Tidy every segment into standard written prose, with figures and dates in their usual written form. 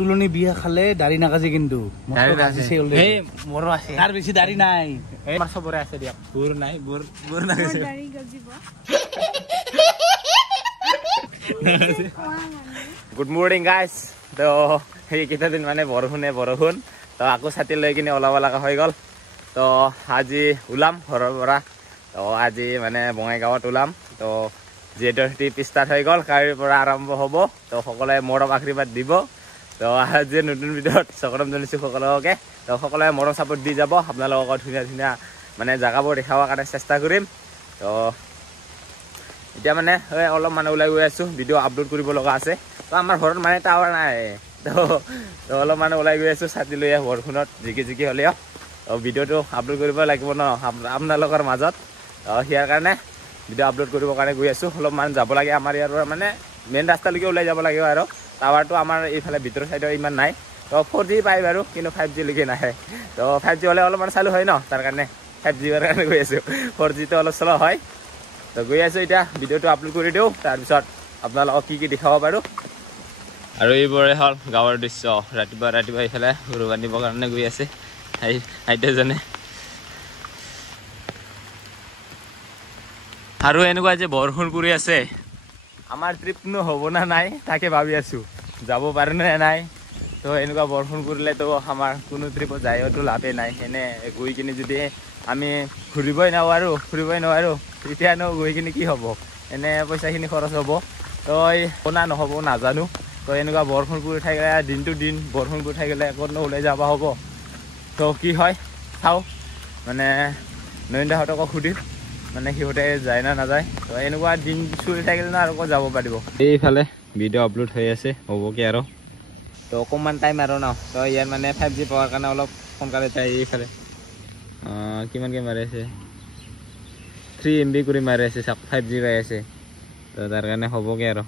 তুলনি বিয়া খালে দাড়ি নাকাজে কিন্তু দাড়ি নাকাজে এই মোৰো আছে তাৰ বেছি দাড়ি নাই আমাৰ সবৰে আছে দিয়া বুৰ নাই বুৰ নাকাজে দাড়ি গজিব গুড মৰ্নিং গাইস তো এই কেইটা দিন মানে বৰষুণ তো আকৌ ছাতি লৈ কিনে ওলাব লগা হৈ গ'ল তো আজি ওলাম ঘৰৰ পৰা তো আজি মানে বঙাইগাঁৱত ওলাম তো যিহেতু ষ্টাৰ্ট হৈ গ'ল কালিৰ পৰা আৰম্ভ হ'ব তো সকলোৱে মৰম আশীৰ্বাদ দিব তো আজি নতুন ভিডিঅ'ত স্বাগতম জনাইছোঁ সকলোকে তো সকলোৱে মৰম ছাপোৰ্ট দি যাব আপোনালোকক ধুনীয়া মানে জেগাবোৰ দেখাবৰ কাৰণে চেষ্টা কৰিম তো এতিয়া মানে অলপ মানে ওলাই গৈ আছোঁ ভিডিঅ' আপলোড কৰিব লগা আছে তো আমাৰ ঘৰত মানে টাৱাৰ নাই তো অলপ মানে ওলাই গৈ আছোঁ ছাতি লৈ বৰষুণত জিকি হ'লেও তো ভিডিঅ'টো আপলোড কৰিব লাগিব ন আপোনালোকৰ মাজত তো ইয়াৰ কাৰণে ভিডিঅ' আপলোড কৰিবৰ কাৰণে গৈ আছোঁ অলপমান যাব লাগে আমাৰ ইয়াৰ পৰা মানে মেইন ৰাস্তালৈকে ওলাই যাব লাগিব আৰু টাৱাৰটো আমাৰ এইফালে ভিতৰৰ ছাইডত ইমান নাই তো 4G পাই বাৰু কিন্তু 5G লৈকে নাহে তো 5G হ'লে অলপমান চালু হয় ন তাৰ কাৰণে 5G কাৰণে গৈ আছোঁ 4Gটো অলপ শ্ল' হয় তো গৈ আছোঁ এতিয়া ভিডিঅ'টো আপলোড কৰি দিওঁ তাৰপিছত আপোনালোকক কি দেখাব পাৰোঁ আৰু এইবোৰে হ'ল গাঁৱৰ দৃশ্য ৰাতিপুৱা এইফালে গৰু বান্ধিবৰ কাৰণে গৈ আছে আইতাজনে আৰু এনেকুৱা যে বৰষুণ পৰি আছে আমাৰ ট্ৰিপনো হ'ব না নাই তাকে ভাবি আছোঁ যাব পাৰে নে নাই তো এনেকুৱা বৰষুণ পৰিলেতো আমাৰ কোনো ট্ৰিপত যায়তো লাভেই নাই এনে গৈ কিনে যদি আমি ফুৰিবই নোৱাৰোঁ তেতিয়ানো গৈ কিনে কি হ'ব এনে পইচাখিনি খৰচ হ'ব তো শুনা নহ'ব নাজানো তো এনেকুৱা বৰষুণ পৰি থাকিলে দিনটো দিন বৰষুণ পৰি থাকিলে ক'তনো ওলাই যাব হ'ব তো কি হয় চাওঁ মানে নয়নদাহঁতকো সুধিম মানে সিহঁতে যায় না নাযায় তো এনেকুৱা দিন চলি থাকিলে না আৰু ক'ত যাব পাৰিব এইফালে ভিডিঅ' আপলোড হৈ আছে হ'বকে আৰু তো অকণমান টাইম আৰু ন তো ইয়াৰ মানে 5G পোৱাৰ কাৰণে অলপ সোনকালে যায় এইফালে কিমানকৈ মাৰি আছে 3 MB কৰি মাৰি আছে 5G পাই আছে তো তাৰ কাৰণে হ'বগে আৰু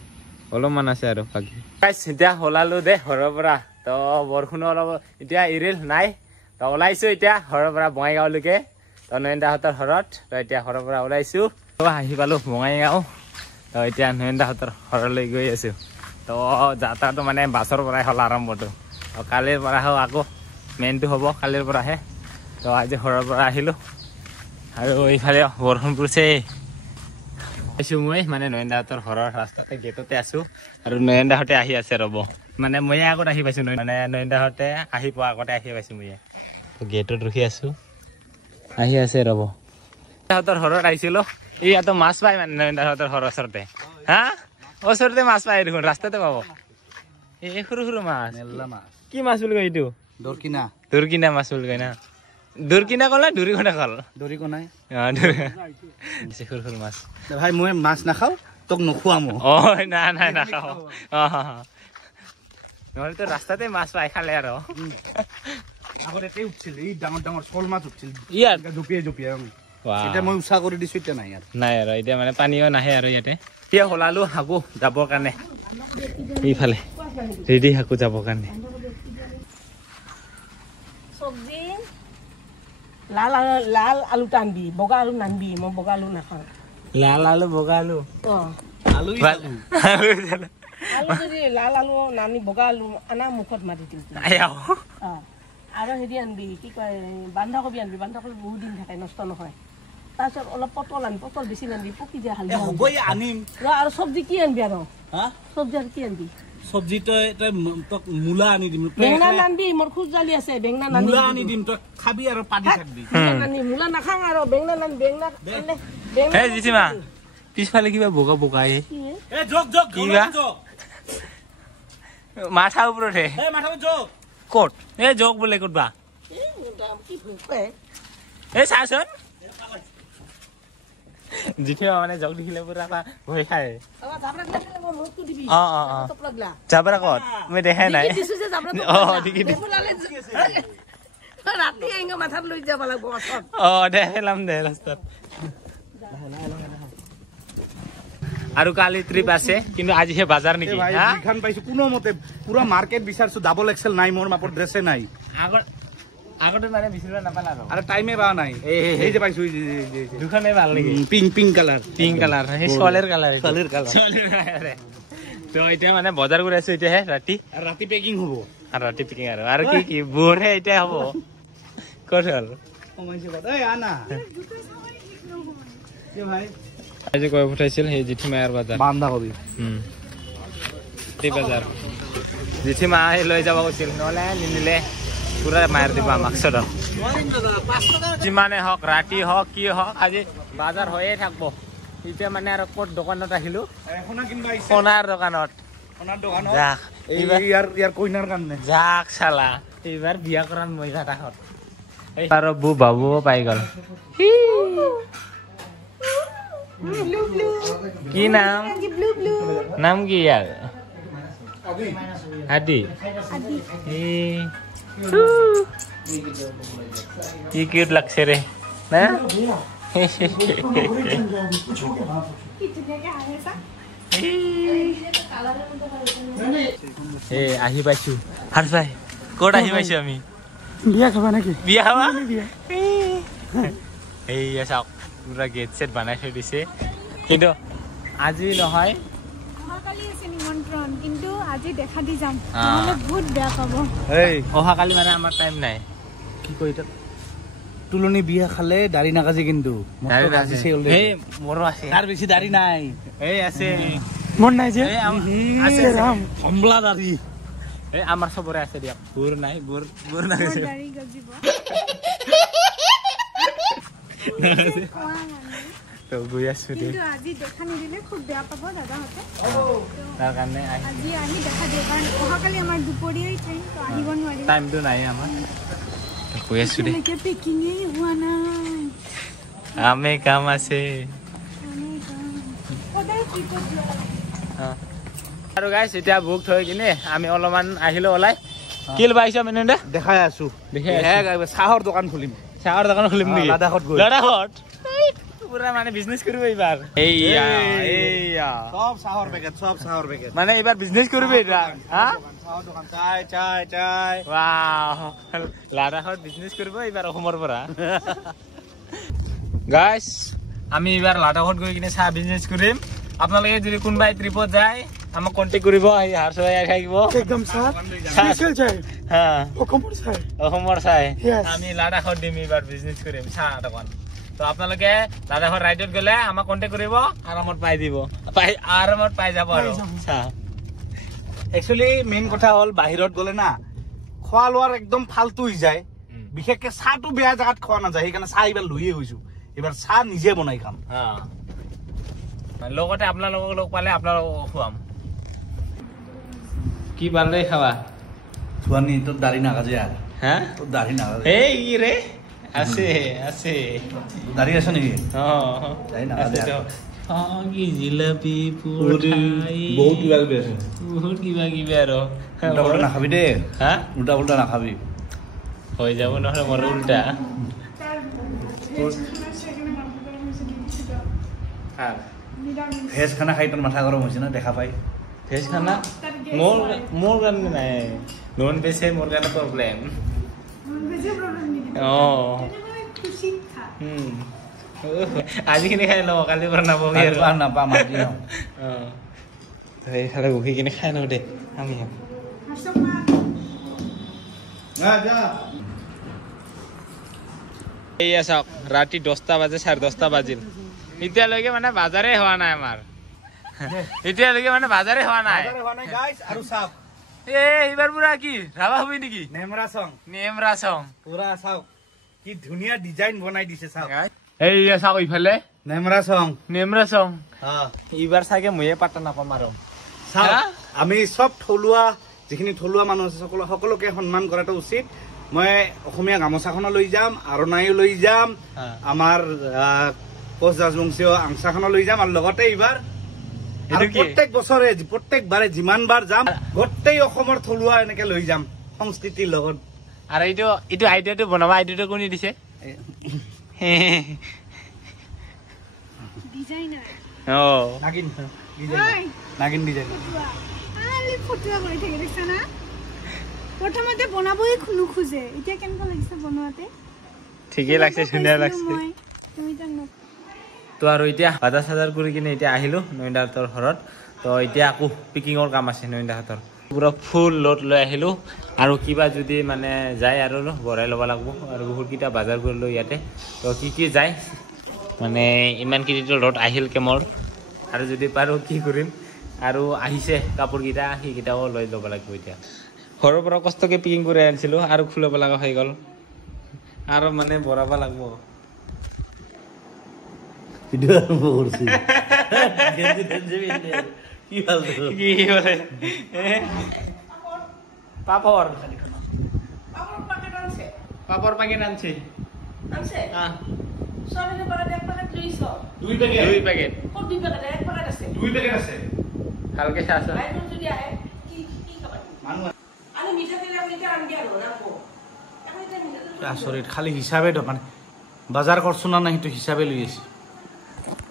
অলপমান আছে আৰু বাকী এতিয়া ওলালোঁ দে ঘৰৰ পৰা তো বৰষুণো অলপ এতিয়া এৰিল নাই তো ওলাইছোঁ এতিয়া ঘৰৰ পৰা বঙাইগাঁৱলৈকে তো নয়নদাহঁতৰ ঘৰত তো এতিয়া ঘৰৰ পৰা ওলাইছোঁ তো আহি পালোঁ বঙাইগাঁও তো এতিয়া নয়নদাহঁতৰ ঘৰলৈ গৈ আছোঁ তো যাত্ৰাটো মানে বাছৰ পৰাই হ'ল আৰম্ভটো তো কালিৰ পৰা আকৌ মেইনটো হ'ব কালিৰ পৰাহে তো আজি ঘৰৰ পৰা আহিলোঁ আৰু এইফালে বৰষুণ পৰিছে আছোঁ মই মানে নয়নদাহঁতৰ ঘৰৰ ৰাস্তাতে গেটতে আছোঁ আৰু নয়নদাহঁতে আহি আছে ৰ'ব মানে ময়ে আগত আহি পাইছোঁ মানে নয়নদাহঁতে আহি পোৱা আগতে আহি পাইছোঁ ময়ে তো গেটত ৰখি আছোঁ আহি আছে ৰ'ব নয়নদাহঁতৰ ঘৰত আহিছিলোঁ ইয়াতো মাছ পায় মানে নয়নদাহঁতৰ ঘৰৰ ওচৰতে হা ওচৰতে মাছ পায় দেখোন ৰাস্তাতে পাব এই সৰু মাছ কি মাছ বুলি কয় এইটো দৰকিনা মাছ বুলি কয় না দৰকিনা ক'লা দৰিকণা ক'ল দৰিকণাই সৰু মাছ ভাই মই মাছ নাখাওঁ তোক নোখোৱাম নাই নাখাওঁ নহ'লেতো ৰাস্তাতে মাছ পাই খালে আৰু আগত এটাই উঠিছিল এই ডাঙৰ শল মাছ উঠিছিল ইয়াত জঁপিয়াই এতিয়া মই উচা কৰি দিছোঁ এতিয়া নাই আৰু এতিয়া মানে পানীও নাহে আৰু ইয়াতে এতিয়া ওলালোঁ হাকো যাবৰ কাৰণে এইফালে ৰেডি হাকো যাবৰ কাৰণে চব্জি লাল আলু টানবি বগা আলু নানবি মই বগা আলু নাখাওঁ লাল আলু বগা আলু আলু যদি লাল আলু নানি বগা আলু আনা মুখত মাৰি দিম আৰু হেৰি আনবি কি কয় বন্ধাকবি আনবি বন্ধাকবি বহুত দিন থাকে নষ্ট নহয় তাৰপিছত অলপ পটল আনবি পটল বেছি নানবি পকি যায় হালধি আনিম আৰু চব্জি কি আনবি আৰু চব্জি আৰু কি আনবি চব্জি তই তোক মূলা আনি দিম বেঙেনা নানবি মোৰ খুজ জালি আছে বেঙেনা নানবি মূলা আনি দিম তই খাবি আৰু পানী থাকবি মূলা নাখাং আৰু বেঙেনা নান বেঙেনা হে জিতিমা পিছফালে কিবা বগা বগাই মাথা ওপৰত হে ক'ত এই জোক বোলে ক'ত বা এই চাচোন জিতিমা মানে জোক দেখিলে পুৰা ভয় খায় জাবৰা ক'ত মই দেখাই নাই ৰাতি মাথাত লৈ যাব লাগিব দেখাম দে ৰাস্তাত আৰু কালি ট্ৰিপ আছে কিন্তু আজিহে বাজাৰ নেকি যিখন পাইছোঁ কোনো মতে পুৰা মাৰ্কেট বিচাৰিছোঁ ডাবল এক্সেল নাই মোৰ মাপৰ ড্ৰেছে নাই আগতে মানে বিচাৰিব নাপালা আৰু টাইমে পোৱা নাই এই যে পাইছোঁ দুখনে ভাল নেকি পিংক কালাৰ সেই ছোৱালীৰ কালাৰ তো এতিয়া মানে বজাৰ কৰি আছোঁ এতিয়াহে ৰাতি পেকিং হ'ব আৰু ৰাতি পিকিং আৰু কি বোৰহে এতিয়া হ'ব ক'ত হ'ল আজি কৈ পঠাইছিল সেই জেঠিমাৰ বজাৰ বান্ধাকবি বজাৰ জেঠিমা আহি লৈ যাব কৈছিল নহ'লে নিনিলে পুৰা মাৰ দিব আমাক চদন যিমানে হওক ৰাতি হওক কি হওক আজি বজাৰ হৈয়ে থাকিব এতিয়া মানে আৰু ক'ত দোকানত আহিলোঁ সোণাৰ দোকানত যাক চালা এইবাৰ বিয়া কৰাৰ মজা তাহত আৰু বু বাবু পাই গ'ল কি নাম কি ইয়াৰ আদি কি কিউট লাগছে ৰে না আহি পাইছো হাত ভাই ক'ত আহি পাইছো আমি বিয়া খাবা নেকি বিয়া খাবা এইয়া চাওক পুৰা গেট চেট বনাই থৈ দিছে কিন্তু আজি নহয় অহাকালি মানে আমাৰ টাইম নাই কি কয় তুলনি বিয়া খালে দাড়ি নাকাজে কিন্তু মোৰো আছে তাৰ বেছি দাড়ি নাই এই আছে মোৰ নাই যে কমলা দাড়ি এই আমাৰ চবৰে আছে দিয়ক বুৰ নাই বুৰ নাই তো গৈ আছো দে আজি দেখা নিদিলে খুব বেয়া পাব দাদাহঁতে তাৰ কাৰণে আজি আহি দেখা দিওঁ কাৰণ অহাকালি আমাৰ দুপৰীয়াই ট্ৰেইন তো আহিব নোৱাৰিম টাইমটো নাই আমাৰ গৈ আছো দে পেকিঙে হোৱা নাই আমি কাম আছে আৰু গাইছ এতিয়া বুক থৈ কিনে আমি অলপমান আহিলো ওলাই কি লবা আহিছ মেনু দে দেখাই আছো চাহৰ দোকান খুলিম নেকি লাডাখত পুৰা মানে বিজনেছ কৰিব এইবাৰ এইয়া সব চাহৰ পেকেট মানে এইবাৰ বিজনেছ কৰিব এটা হা চাহৰ দোকান চাই ৱাও লাডাখত বিজনেছ কৰিব এইবাৰ অসমৰ পৰা গাইছ আমি এইবাৰ লাডাখত গৈ কিনে চাহ বিজনেছ কৰিম আপোনালোকে যদি কোনোবাই ট্ৰিপত যায় আমাক কন্টেক্ট কৰিব আহি হাৰ সবাই খাইব একদম স্পেশাল চাই হ্যাঁ অসমৰ চাই আমি লাডাখত দিম এবাৰ বিজনেছ কৰিম চাহ দোকান তো আপোনালোকে লাডাখত ৰাইডত গলে আমাক কন্টেক্ট কৰিব আৰামত পাই দিব আৰামত পাই যাব আৰু চাহ একচুয়ালি মেইন কথা হল বাহিৰত গলে না খোৱা লোৱাৰ একদম ফালতু হৈ যায় বিশেষকে চাহটো বেয়া জায়গাত খোৱা নাযায় সেইকাৰণে চাহ এবাৰ লৈয়ে গৈছো এবাৰ চাহ নিজে বনাই খাম লগতে আপোনালোকক লগ পালে আপোনালোকক খুৱাম কি বান্দে খাবা থুৱানি তোৰ দাড়ি নাকাজে আৰ হ্যাঁ তোৰ দাড়ি নাকাজে এই রে আছে দাড়ি আছে নেকি দাড়ি নাকাজে কি জিলাপি পুঠাই বহুত কিবা কিবি আছে বহুত কিবা কিবি আৰু উল্টা উল্টা নাখাবি দে হ্যাঁ উল্টা উল্টা নাখাবি হৈ যাব নহলে মোৰ উল্টা ভেজ খানা খাই তোৰ মাথা গৰম হৈছে না দেখা পাই ভেজ খানা মোৰ কাৰণে নাই নন ভেজে মোৰ কাৰণে প্ৰব্লেম আজিখিনি খাই লওঁ কালিৰ পৰা নাপাবি আৰু নাপাম এইফালে বহি কিনে খাই লওঁ দে আমি এইয়া চাওক ৰাতি 10টা বাজে 10:30 বাজিল এতিয়ালৈকে মানে বাজাৰে হোৱা নাই আমাৰ এতিয়ালৈকে মানে বাজাৰে হোৱা নাই আৰু চাওক এইবাৰ পুৰা কি ৰাভা হবি নেকি নেমৰা চং পুৰা চাওক কি ধুনীয়া ডিজাইন বনাই দিছে চাওক এইয়া চাওক ইফালে নেমৰা চং এইবাৰ চাগে ময়ে পাত্তা নাপাম আৰু আমি সব থলুৱা যিখিনি থলুৱা মানুহ আছে সকলোকে সন্মান কৰাটো উচিত মই অসমীয়া গামোচাখন লৈ যাম আৰু নাইও লৈ যাম আমাৰ কোচ ৰাজবংশীয় আংচাখন লৈ যাম আৰু লগতে এইবাৰ প্ৰত্যেক বছৰে প্ৰত্যেকবাৰে যিমানবাৰ যাম গোটেই অসমৰ থলুৱা এনেকে লৈ যাম সংস্কৃতিৰ লগত আৰু এইটো আইডিয়াটো বনাবা আইডিয়াটো কোনে দিছে ডিজাইনাৰ নাগিন ডিজাইন ফটোৱা কৰি থাকে দেখছা না প্ৰথমতে বনাবই নোখোজে এতিয়া কেনেকুৱা লাগিছে বনোৱাতে ঠিকেই লাগছে ধুনীয়া লাগছে তুমি জানো তো আৰু এতিয়া বাজাৰ চাজাৰ কৰি কিনে এতিয়া আহিলো নয়নদাহঁতৰ ঘৰত তো এতিয়া আকৌ পিকিঙৰ কাম আছে নয়নদাহঁতৰ পুৰা ফুল লোড লৈ আহিলো আৰু কিবা যদি মানে যায় আৰু ভৰাই ল'ব লাগিব আৰু বহুতকেইটা বজাৰ কৰিলোঁ ইয়াতে তো কি যায় মানে ইমানখিনিতো ৰ'দ আহিল কেমৰ আৰু যদি পাৰোঁ কি কৰিম আৰু আহিছে কাপোৰকেইটা সেইকেইটাও লৈ ল'ব লাগিব এতিয়া ঘৰৰ পৰা কষ্টকৈ পেকিং কৰি আনিছিলোঁ আৰু খুলিব লগা হৈ গ'ল আৰু মানে ভৰাব লাগিব পাপৰ পাপৰ পেকেট আনছি দুই পেকেট ভালকে চাচোন আচৰিত খালি হিচাপে মানে বজাৰ কৰছো না নাই সেইটো হিচাপে লৈ আছে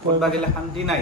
ক'ৰবাত গেলে শান্তি নাই